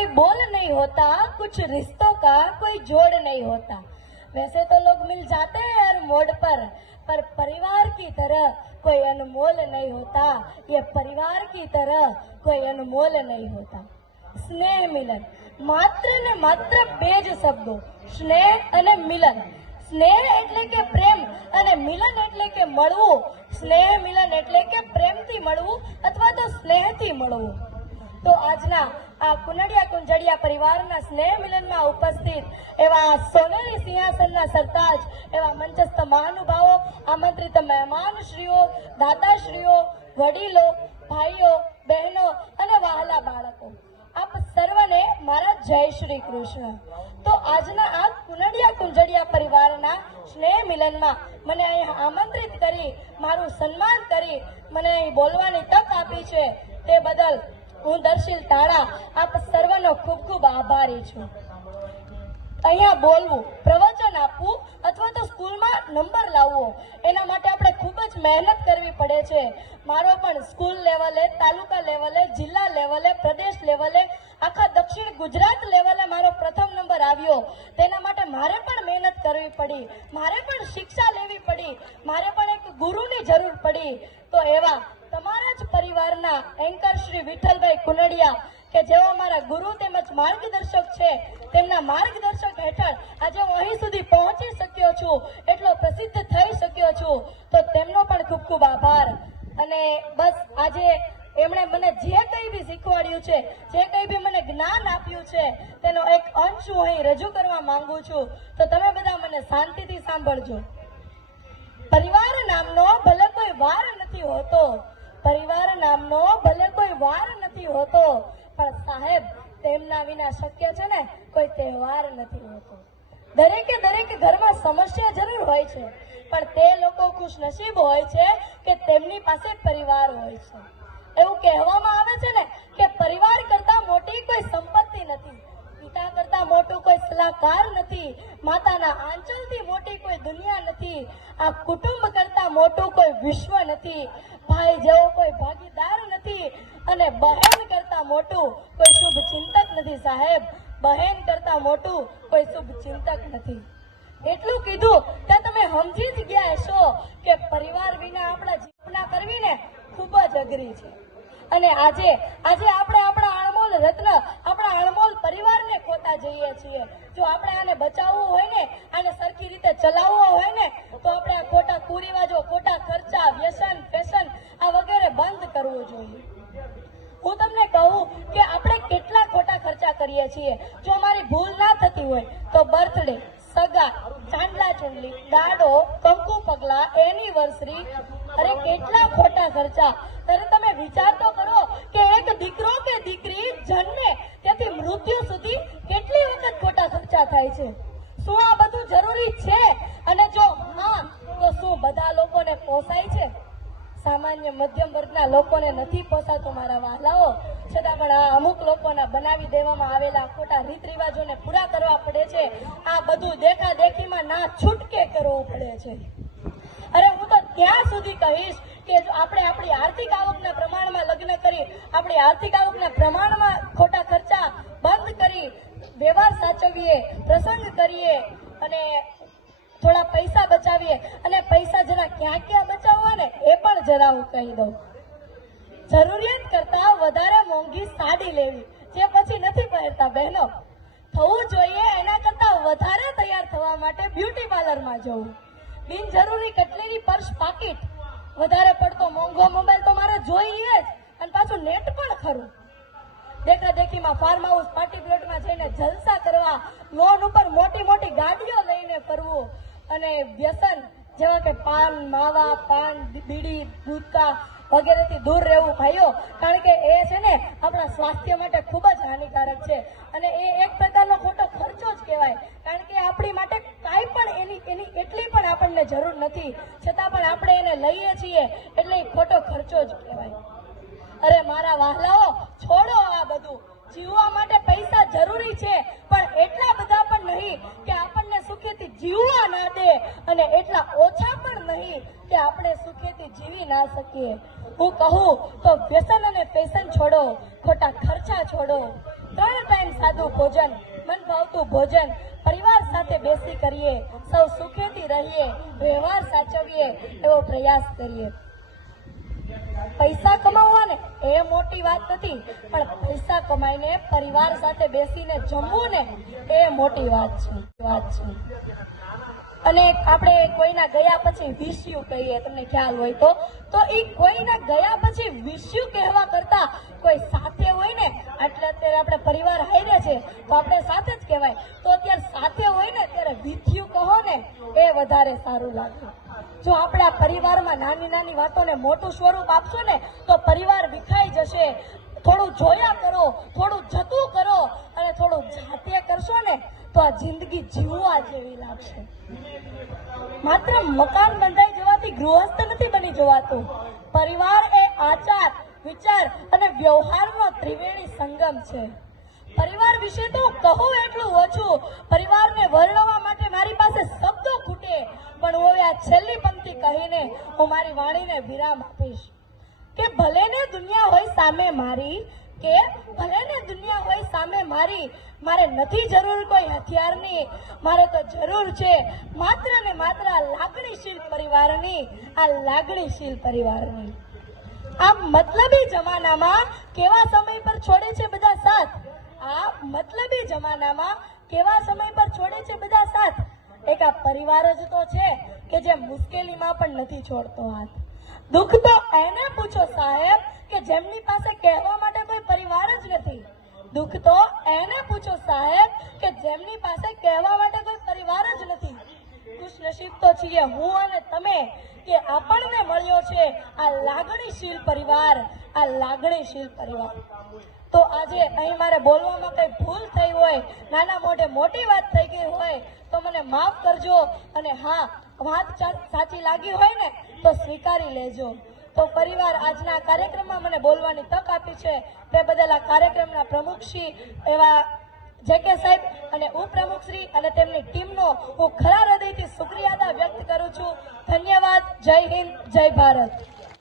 कोई बोल नहीं होता कुछ रिश्तों का कोई जोड़ नहीं होता वैसे तो लोग मिल जाते हैं हर मोड़ पर पर परिवार की तरह कोई अनमोल नहीं होता ये परिवार की तरह कोई अनमोल नहीं होता સ્નેહ મિલન માત્ર ને માત્ર બે જ શબ્દો સ્નેહ અને મિલન સ્નેહ એટલે કે પ્રેમ અને મિલન એટલે કે મળવું સ્નેહ મિલન એટલે કે પ્રેમથી મળવું અથવા તો સ્નેહથી મળવું તો આજના આ કુનડિયા કુંજડિયા પરિવારના સ્નેહ મિલનમાં ઉપસ્થિત એવા સોનેરી સિંહાસનના સરતાજ, એવા મંચસ્થ મહાનુભાવો, આમંત્રિત મહેમાનશ્રીઓ દાદાશ્રીઓ વડીલો, ભાઈઓ, બહેનો અને વહાલા બાળકો. આપ સર્વને મારા જય શ્રી કૃષ્ણ. તો આજના આ કુનડિયા કુંજડિયા પરિવારના સ્નેહ મિલનમાં મને અહીં આમંત્રિત કરી, મારું સન્માન કરી, મને અહીં બોલવાની તક આપી છે તે બદલ હું દર્શીલ તાળા, આપ સર્વનો ખૂબ ખૂબ આભારી છું. અહીંયા બોલવું, પ્રવચન આપવું અથવા તો સ્કૂલમાં નંબર લાવવો, એના માટે આપણે ખૂબ જ મહેનત કરવી પડે છે. મારો પણ સ્કૂલ લેવલે, તાલુકા લેવલે, જિલ્લા લેવલે, પ્રદેશ લેવલે, આખા દક્ષિણ ગુજરાત લેવલે મારો પ્રથમ નંબર આવ્યો. તેના માટે મારે પણ મહેનત કરવી પડી, મારે પણ શિક્ષા લેવી પડી, મારે પણ એક ગુરુની જરૂર પડી. તો એવા પરિવારના એન્કર શ્રી વિઠ્ઠલભાઈ કુનડિયા કે જેઓ મારા ગુરુ તેમજ માર્ગદર્શક છે, તેમના માર્ગદર્શક હેઠળ આજે હું અહીં સુધી પહોંચી શક્યો છું, એટલો પ્રસિદ્ધ થઈ શક્યો છું. તો તેમનો પણ ખૂબ ખૂબ આભાર. અને બસ આજે એમણે મને જે કંઈ બી શીખવાડ્યું છે, જે કંઈ બી મને જ્ઞાન આપ્યું છે, તેનો એક અંશ હું અહીં રજૂ કરવા માંગુ છું. તો તમે બધા મને શાંતિથી સાંભળજો. પરિવાર નામનો ભલે કોઈ વાર નથી હોતો પરિવાર નામનો ભલે કોઈ વાર નથી હોતો, પણ સાહેબ, તેમના વિના શક્ય છે ને કોઈ તહેવાર નથી હોતો. દરેકે દરેક ઘરમાં સમસ્યા જરૂર હોય છે, પણ તે લોકો ખુશનસીબ હોય છે કે તેમની પાસે પરિવાર હોય છે. એવું કહેવામાં આવે છે ને કે પરિવાર કરતા મોટી કોઈ સંપત્તિ નથી, પિતા કરતા મોટું કોઈ સલાહકાર નથી, માતાના આંચલથી મોટી કોઈ દુનિયા નથી, આ કુટુંબ કરતા મોટું કોઈ વિશ્વ નથી ભાઈ જેવો કોઈ ભાગીદાર નથી અને બહેન કરતા મોટું કોઈ શુભ ચિંતક નથી સાહેબ. બહેન કરતા મોટું કોઈ શુભ ચિંતક નથી. એટલું કીધું ત્યાં તમે સમજી જ ગયા છો કે પરિવાર વિના આપણા જીવના કરવી ને ખૂબ જ અઘરી છે. અને આજે આજે આપણે આપણા અણમોલ રત્ન, આપણા અણમોલ પરિવારને ખોતા જઈએ છીએ. જો આપણે આને બચાવવું હોય ને, આને સરખી રીતે ચલાવવો હોય ને કરીએ છીએ. જો મારી ભૂલ ના થતી હોય તો બર્થડે સગા, ચાંદલા ચુંડલી દાડો કંકુ પગલા એનિવર્સરી અરે કેટલા ખોટા ખર્ચા. ત્યારે તમે વિચાર તો કરો કે એક દીકરો કે દીકરી જન્મે ત્યાંથી મૃત્યુ સુધી કેટલી વખત ખોટા ખર્ચા થાય છે? શું આ બધું જરૂરી છે? અને જો હા તો શું બધા લોકોને પોસાય છે? સામાન્ય મધ્યમ વર્ગના લોકોને નથી પોસાતું મારા વાલાઓ છતાં પણ આ અમુક લોકોના બનાવી દેવામાં આવેલા ખોટા રીત રિવાજોને પૂરા કરવા પડે છે. આ બધું દેખા દેખીમાં ના છૂટકે કરવો પડે છે. અરે હું તો ત્યાં સુધી કહીશ કે જો આપણે આપણી આર્થિક આવકના પ્રમાણમાં લગ્ન કરી, આપણી આર્થિક આવકના પ્રમાણમાં ખોટા ખર્ચા બંધ કરી, વ્યવહાર સાચવીએ, પ્રસંગ કરીએ અને થોડા પૈસા બચાવીએ અને પૈસા જરા ક્યાં ક્યાં બચાવવા ને એ પણ જરા હું કહી દઉં. જરૂરિયાત વધારે મોંઘી સાડી લેવી, જે પછી નથી પહેરતા બહેનો. થવું જોઈએ એના કરતા વધારે તૈયાર થવા માટે બ્યુટી પાર્લરમાં જવું. બિનજરૂરી કટલેરી પર્સ પાકીટ. વધારે પડતો મોંઘો મોબાઈલ તો મારે જોઈએ જ, અને પાછું નેટ પણ ખરું. દેખા દેખીમાં ફાર્મ હાઉસ પાર્ટી પ્લોટમાં જઈને જલસા કરવા લોન ઉપર મોટી મોટી ગાડીઓ લઈને ફરવું, અને વ્યસન જેવા કે પાન, માવા, પાન બીડી, ગુટકા વગેરેથી દૂર રહેવું ભાઈઓ, કારણ કે એ છે ને આપણા સ્વાસ્થ્ય માટે ખૂબ જ હાનિકારક છે. અને એ એક પ્રકારનો ખોટો ખર્ચો જ કહેવાય. કારણ કે આપણી માટે કાંઈ પણ એની એની એટલી પણ આપણને જરૂર નથી. છતાં પણ આપણે એને લઈએ છીએ એટલે એ ખોટો ખર્ચો જ કહેવાય. અરે મારા વહાલાઓ, છોડો આ બધું. જીવવા માટે પૈસા જરૂરી છે, પણ એટલા બધા પણ નહીં કે આપણને સુખેથી જીવવા ના દે અને એટલા ઓછા પણ નહીં કે આપણે સુખેથી જીવી ના શકીએ. હું કહું તો વ્યસન અને પેશન છોડો, ખોટા ખર્ચા છોડો. ત્રણ ટાઈમ સાદું ભોજન, મન ભાવતું ભોજન, પરિવાર સાથે બેસી કરીએ, સૌ સુખેથી રહીએ, વ્યવહાર સાચવીએ એવો પ્રયાસ કરીએ. પૈસા કમાવવા ને એ મોટી વાત નથી, પણ પૈસા કમાઈને પરિવાર સાથે બેસીને જમવું ને એ મોટી વાત છે વાત છે. અને આપણે કોઈના ગયા પછી વિશ્યુ કહીએ, તમને ખ્યાલ હોય તો તો એ કોઈના ગયા પછી વિશ્યુ કહેવા કરતા કોઈ સાથે હોય ને એટલે અત્યારે આપણે પરિવાર હારે છે, તો આપણે સાથે જ કહેવાય. તો અત્યારે સાથે હોય ને ત્યારે વિથ્યુ કહો ને એ વધારે સારું લાગે. જો આપણે પરિવારમાં નાની નાની વાતોને મોટું સ્વરૂપ આપશો ને, તો પરિવાર વિખાઈ જશે. થોડું જોયા કરો, થોડું જતું કરો અને થોડું જાતે કરશો ને, તો આ જિંદગી જીવવા જેવી લાગશે. માત્ર મકાન બંધાઈ જવાથી ગૃહસ્થ નથી બની જવાતું. પરિવાર એ આચાર, વિચાર અને વ્યવહારનો ત્રિવેણી સંગમ છે. પરિવાર વિશે તો કહું એટલું ઓછું પરિવારને વર્ણવવા માટે મારી પાસે શબ્દો ખૂટે પણ હું હવે આ છેલ્લી પંક્તિ કહીને હું મારી વાણીને વિરામ આપીશ. કે ભલે ને દુનિયા હોય સામે મારી, કે ભલે ને દુનિયા હોય સામે મારી, મારે નથી જરૂર કોઈ હથિયારની, મારે તો જરૂર છે માત્ર ને માત્ર આ લાગણીશીલ પરિવારની, આ લાગણીશીલ પરિવારની. આ મતલબી જમાનામાં કેવા સમય પર છોડે છે બધા સાથ? આ મતલબી જમાનામાં કેવા સમય પર છોડે છે બધા સાથ? એક આ પરિવાર જ તો છે કે જે મુશ્કેલીમાં પણ નથી છોડતો હાથ. દુઃખ તો એને પૂછો સાહેબ કે જેમની પાસે કહેવા માટે કોઈ પરિવાર જ નથી. દુઃખ તો એને પૂછો સાહેબ કે જેમની પાસે કહેવા માટે કોઈ પરિવાર જ નથી. ખુશનસીબ તો છીએ હું અને તમે કે આપણને મળ્યો છે આ લાગણીશીલ પરિવાર આ લાગણીશીલ પરિવાર તો આજે અહીં મારે બોલવામાં કંઈ ભૂલ થઈ હોય, નાના મોઢે મોટી વાત થઈ ગઈ હોય, તો મને માફ કરજો અને હા, વાત સાચી લાગી હોય ને, તો સ્વીકારી લેજો. તો પરિવાર આજના કાર્યક્રમમાં મને બોલવાની તક આપી છે. તે બદલ આ કાર્યક્રમના પ્રમુખશ્રી એવા જે કે સાહેબ અને ઉપપ્રમુખશ્રી અને તેમની ટીમનો હું ખરા હૃદયથી શુક્રિયાદા વ્યક્ત કરું છું. ધન્યવાદ. જય હિન્દ. જય ભારત.